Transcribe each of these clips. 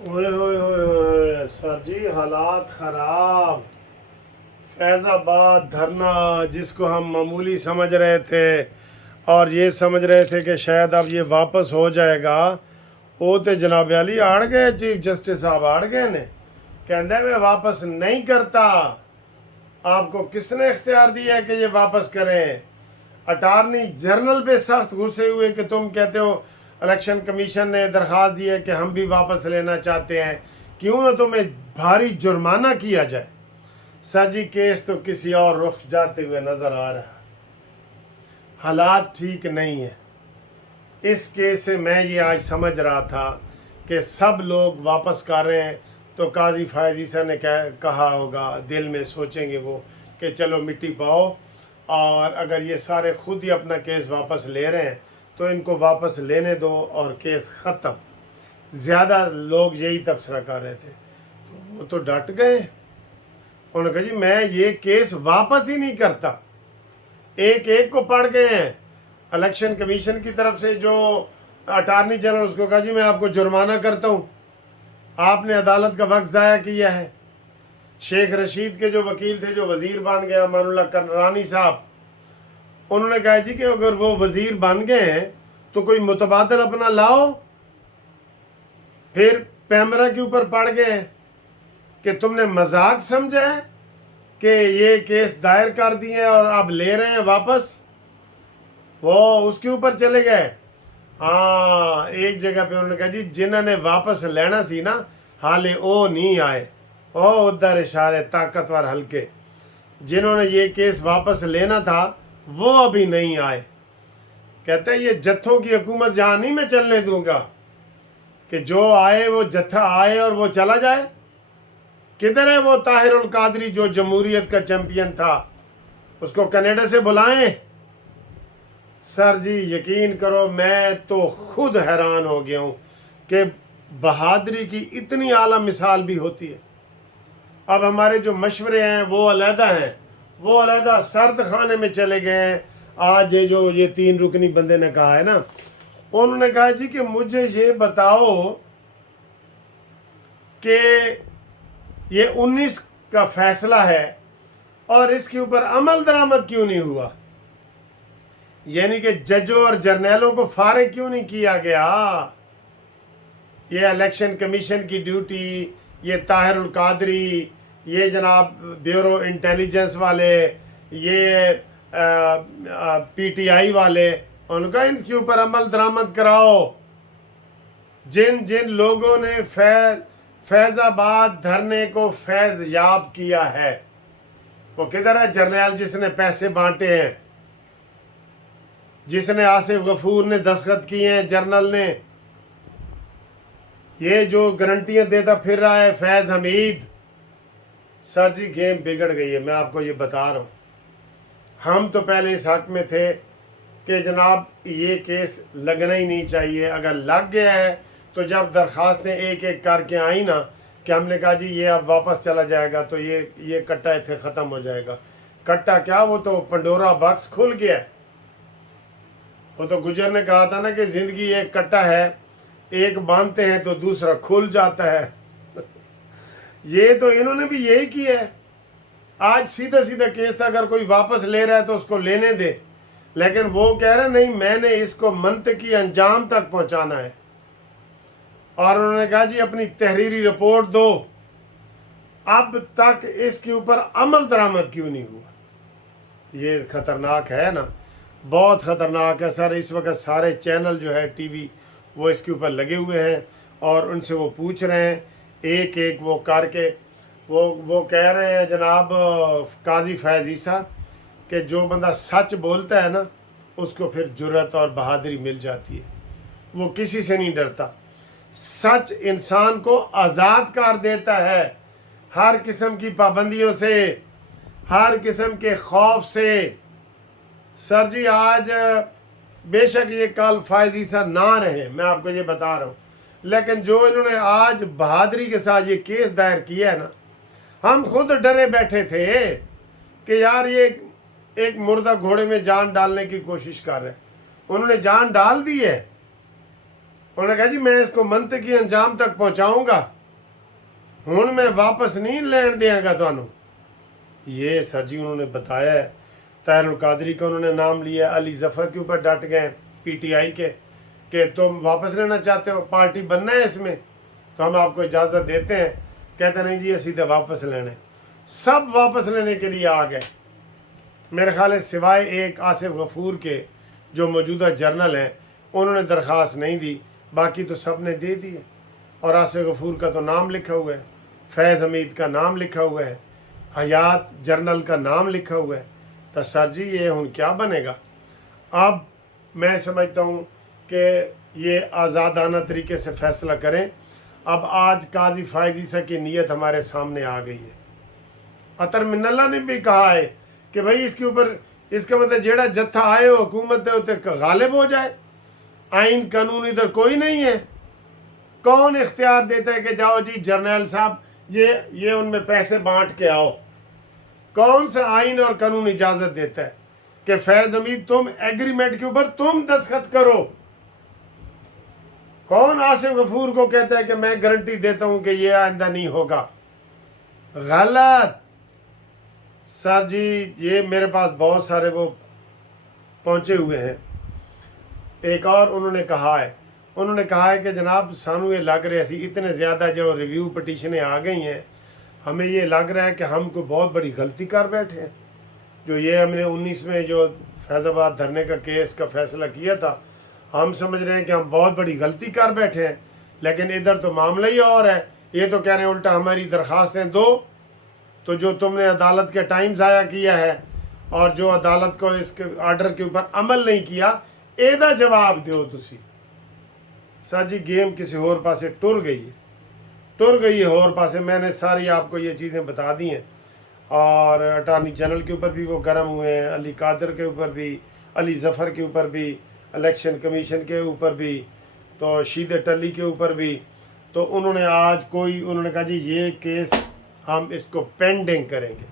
ओए होए होए होए सर जी, हालात खराब। फैज़ाबाद धरना जिसको हम मामूली समझ रहे थे और ये समझ रहे थे कि शायद अब ये वापस हो जाएगा, वो तो जनाब अली आड़ गए। चीफ जस्टिस साहब आड़ गए ने, कहते मैं वापस नहीं करता। आपको किसने इख्तियार दिया है कि ये वापस करें? अटारनी जनरल पे सख्त गुस्से हुए कि तुम कहते हो इलेक्शन कमीशन ने दरख्वास्त दी है कि हम भी वापस लेना चाहते हैं, क्यों ना तुम्हें भारी जुर्माना किया जाए। सर जी, केस तो किसी और रुख जाते हुए नजर आ रहा है। हालात ठीक नहीं है। इस केस से मैं ये आज समझ रहा था कि सब लोग वापस कर रहे हैं, तो काजी फायज ईसा ने कहा होगा, दिल में सोचेंगे वो कि चलो मिट्टी पाओ, और अगर ये सारे खुद ही अपना केस वापस ले रहे हैं तो इनको वापस लेने दो और केस ख़त्म। ज़्यादा लोग यही तबसरा कर रहे थे, तो वो तो डट गए। उन्होंने कहा जी मैं ये केस वापस ही नहीं करता। एक एक को पढ़ गए हैं। इलेक्शन कमीशन की तरफ से जो अटारनी जनरल, उसको कहा जी मैं आपको जुर्माना करता हूँ, आपने अदालत का वक्त ज़ाया किया है। शेख रशीद के जो वकील थे, जो वज़ीर बन गए, अमानुल्लाह कररानी साहब, उन्होंने कहा जी कि अगर वो वज़ीर बन गए हैं तो कोई मुतबादल अपना लाओ। फिर पैमरा के ऊपर पड़ गए कि तुमने मजाक समझा है कि ये केस दायर कर दिए और अब ले रहे हैं वापस। वो उसके ऊपर चले गए। हाँ, एक जगह पे उन्होंने कहा जी जिन्होंने वापस लेना सी ना, हाले वो नहीं आए। ओ उधर इशारे ताकतवर हल्के, जिन्होंने ये केस वापस लेना था वो अभी नहीं आए। कहते हैं ये जत्थों की हुकूमत जहाँ नहीं मैं चलने दूंगा कि जो आए वो जत्था आए और वो चला जाए। किधर है वो ताहिरुल कादरी जो जमहूरियत का चैंपियन था, उसको कनाडा से बुलाएं। सर जी यकीन करो, मैं तो खुद हैरान हो गया हूँ कि बहादुरी की इतनी आला मिसाल भी होती है। अब हमारे जो मशवरे हैं वो अलहदा हैं, वो अलहदा सर्द खाने में चले गए हैं। आज ये 3 रुकनी बंदे ने कहा है ना, उन्होंने कहा जी कि मुझे ये बताओ कि ये 19 का फैसला है और इसके ऊपर अमल दरामद क्यों नहीं हुआ, यानी कि जजों और जर्नैलों को फारिग क्यों नहीं किया गया। ये इलेक्शन कमीशन की ड्यूटी, ये ताहिरुल कादरी, ये जनाब ब्यूरो इंटेलिजेंस वाले, ये पीटीआई वाले, उनका इनके ऊपर अमल दरामद कराओ। जिन जिन लोगों ने फैज़ाबाद धरने को फैज़ याब किया है, वो किधर है? जर्नैल जिसने पैसे बांटे हैं, जिसने आसिफ गफूर ने दस्तखत किए हैं, जर्नल ने, ये जो गारंटियां देता फिर रहा है फैज़ हमीद। सर जी गेम बिगड़ गई है, मैं आपको ये बता रहा हूँ। हम तो पहले इस हक में थे कि जनाब ये केस लगना ही नहीं चाहिए। अगर लग गया है तो जब दरख्वास्तें एक एक करके आई ना, कि हमने कहा जी ये अब वापस चला जाएगा तो ये कट्टा इतने ख़त्म हो जाएगा। कट्टा क्या, वो तो पंडोरा बॉक्स खुल गया है। वो तो गुजर ने कहा था ना कि ज़िंदगी एक कट्टा है, एक बांधते हैं तो दूसरा खुल जाता है। ये तो इन्होंने भी यही किया है। आज सीधा सीधा केस था, अगर कोई वापस ले रहा है तो उसको लेने दे, लेकिन वो कह रहे नहीं, मैंने इसको मंतकी अंजाम तक पहुंचाना है। और उन्होंने कहा जी अपनी तहरीरी रिपोर्ट दो। अब तक इसके ऊपर अमल दरामद क्यों नहीं हुआ? ये खतरनाक है ना, बहुत ख़तरनाक है सर। इस वक्त सारे चैनल जो है टीवी, वो इसके ऊपर लगे हुए हैं और उनसे वो पूछ रहे हैं, एक एक वो करके वो कह रहे हैं जनाब काजी फैज़ ईसा कि जो बंदा सच बोलता है ना, उसको फिर जुर्रत और बहादुरी मिल जाती है। वो किसी से नहीं डरता। सच इंसान को आज़ाद कर देता है हर किस्म की पाबंदियों से, हर किस्म के खौफ से। सर जी आज बेशक ये कल फैज़ ईसा ना रहे, मैं आपको ये बता रहा हूँ, लेकिन जो इन्होंने आज बहादुरी के साथ ये केस दायर किया है ना, हम खुद डरे बैठे थे कि यार ये एक मुर्दा घोड़े में जान डालने की कोशिश कर रहे हैं। उन्होंने जान डाल दी है। उन्होंने कहा जी मैं इसको मंतकी अंजाम तक पहुँचाऊँगा, हुण मैं वापस नहीं लैन देंगा थानू। ये सर जी उन्होंने बताया है। ताहिरुल कादरी का उन्होंने नाम लिया, अली जफ़र के ऊपर डट गए PTI के कि तुम वापस लेना चाहते हो, पार्टी बनना है इसमें तो हम आपको इजाज़त देते हैं। कहते नहीं जी असी तो वापस लेने। सब वापस लेने के लिए आ गए। मेरे ख्याल है सिवाय एक आसिफ गफूर के जो मौजूदा जर्नल हैं उन्होंने दरख्वास्त नहीं दी, बाकी तो सब ने दे दी है। और आसिफ गफूर का तो नाम लिखा हुआ है, फैज़ हमीद का नाम लिखा हुआ है, हयात जर्नल का नाम लिखा हुआ है। तो सर जी ये हुण क्या बनेगा? अब मैं समझता हूँ कि ये आज़ादाना तरीके से फ़ैसला करें। अब आज काजी फ़ाइज़ ईसा की नीयत हमारे सामने आ गई है। अतर मिन्नल्ला ने भी कहा है कि भाई इसके ऊपर, इसका मतलब जेड़ा जत्था आए हो हुकूमत उत्ते गालिब हो जाए। आइन कानून इधर कोई नहीं है। कौन इख्तियार देता है कि जाओ जी जर्नैल साहब ये उनमें पैसे बांट के आओ? कौन सा आइन और कानून इजाज़त देता है कि फैज़ हमीद तुम एग्रीमेंट के ऊपर तुम दस्तखत करो? कौन आसिफ गफूर को कहता है कि मैं गारंटी देता हूं कि ये आइंदा नहीं होगा? गलत। सर जी ये मेरे पास बहुत सारे वो पहुंचे हुए हैं। एक और उन्होंने कहा है कि जनाब सानू ये लग रहा है इतने ज़्यादा जो रिव्यू पटिशनें आ गई हैं, हमें ये लग रहा है कि हम कोई बहुत बड़ी गलती कर बैठे हैं। जो ये हमने 19 में जो फैज़ाबाद धरने का केस का फ़ैसला किया था, हम समझ रहे हैं कि हम बहुत बड़ी गलती कर बैठे हैं, लेकिन इधर तो मामला ही और है। ये तो कह रहे हैं उल्टा हमारी दरख्वास्तें दो, तो जो तुमने अदालत के टाइम ज़ाया किया है और जो अदालत को इसके आर्डर के ऊपर अमल नहीं किया, एदा जवाब दो तुसी। सर जी गेम किसी और पासे टुर गई है और पासे। मैंने सारी आपको ये चीज़ें बता दी हैं। और अटार्नी जनरल के ऊपर भी वो गर्म हुए हैं, अली कादर के ऊपर भी, अली ज़फ़र के ऊपर भी, इलेक्शन कमीशन के ऊपर भी, तो शीदे टली के ऊपर भी। तो उन्होंने आज उन्होंने कहा जी ये केस हम इसको पेंडिंग करेंगे,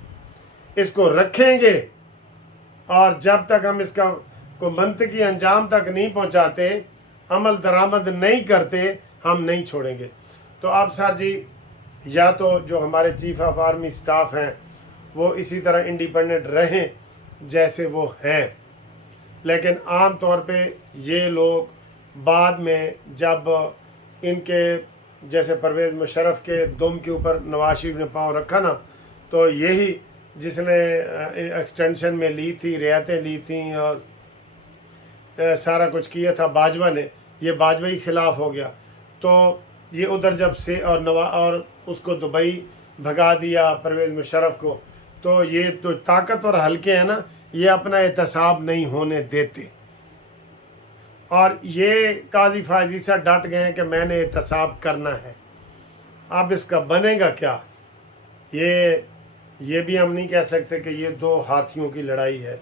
इसको रखेंगे, और जब तक हम इसका को मंतकी अंजाम तक नहीं पहुंचाते, अमल दरामद नहीं करते, हम नहीं छोड़ेंगे। तो अब सर जी या तो जो हमारे चीफ ऑफ आर्मी स्टाफ हैं वो इसी तरह इंडिपेंडेंट रहें जैसे वो हैं, लेकिन आम तौर पे ये लोग बाद में जब इनके जैसे परवेज़ मुशर्रफ के दुम के ऊपर नवाज शरीफ ने पाँव रखा ना, तो यही जिसने एक्सटेंशन में ली थी, रियायतें ली थी और सारा कुछ किया था बाजवा ने, ये बाजवा ही खिलाफ हो गया। तो ये उधर जब से और उसको दुबई भगा दिया परवेज़ मुशर्रफ को, तो ये तो ताकतवर हल्के हैं ना, ये अपना एहतसाब नहीं होने देते। और ये काजी फ़ाइज़ ईसा डट गए हैं कि मैंने एहतसाब करना है। अब इसका बनेगा क्या, ये भी हम नहीं कह सकते कि ये दो हाथियों की लड़ाई है।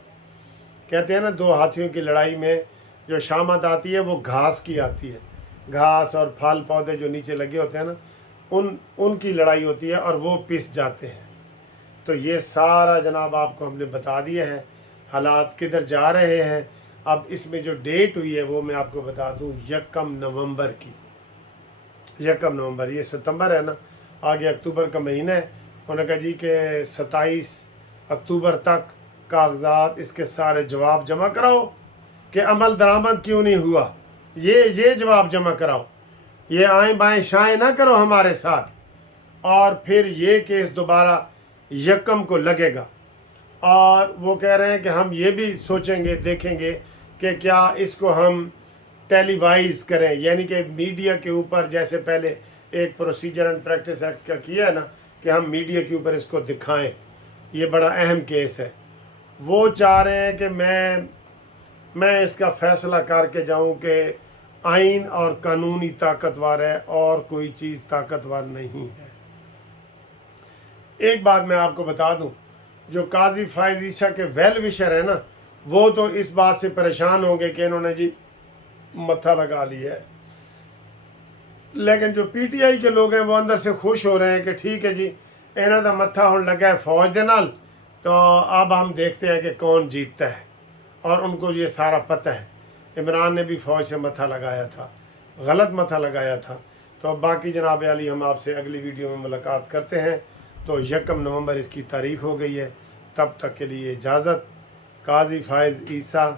कहते हैं ना दो हाथियों की लड़ाई में जो शामत आती है वो घास की आती है। घास और फल पौधे जो नीचे लगे होते हैं ना, उनकी लड़ाई होती है और वो पिस जाते हैं। तो ये सारा जनाब आपको हमने बता दिया है, हालात किधर जा रहे हैं। अब इसमें जो डेट हुई है वो मैं आपको बता दूं, 1 नवंबर की। 1 नवंबर, ये सितंबर है ना, आगे अक्टूबर का महीना है। उन्होंने कहा जी कि 27 अक्टूबर तक कागजात इसके सारे जवाब जमा कराओ कि अमल दरामद क्यों नहीं हुआ, ये जवाब जमा कराओ, ये आए बाएं शाएं ना करो हमारे साथ। और फिर ये केस दोबारा 1 को लगेगा। और वो कह रहे हैं कि हम ये भी सोचेंगे, देखेंगे कि क्या इसको हम टेलीवाइज करें, यानी कि मीडिया के ऊपर, जैसे पहले एक प्रोसीजर एंड प्रैक्टिस एक्ट का किया है ना, कि हम मीडिया के ऊपर इसको दिखाएं। ये बड़ा अहम केस है। वो चाह रहे हैं कि मैं इसका फ़ैसला करके जाऊं कि आइन और कानूनी ताकतवर है और कोई चीज़ ताकतवर नहीं है। एक बात मैं आपको बता दूं, जो काजी फ़ाइज़ ईसा के वेल विशर है ना, वो तो इस बात से परेशान होंगे कि इन्होंने जी मत्था लगा लिया है, लेकिन जो PTI के लोग हैं वो अंदर से खुश हो रहे हैं कि ठीक है जी, इन्हों का मत्था हुण लगा है फौज के नाल, तो अब हम देखते हैं कि कौन जीतता है। और उनको ये सारा पता है, इमरान ने भी फ़ौज से मत्था लगाया था, غلط متھا لگایا تھا. تو اب باقی جناب علی ہم آپ سے اگلی ویڈیو میں ملاقات کرتے ہیں. تو 1 نومبر اس کی تاریخ ہو گئی ہے. تب تک کے لیے اجازت. قاضی فائز عیسیٰ.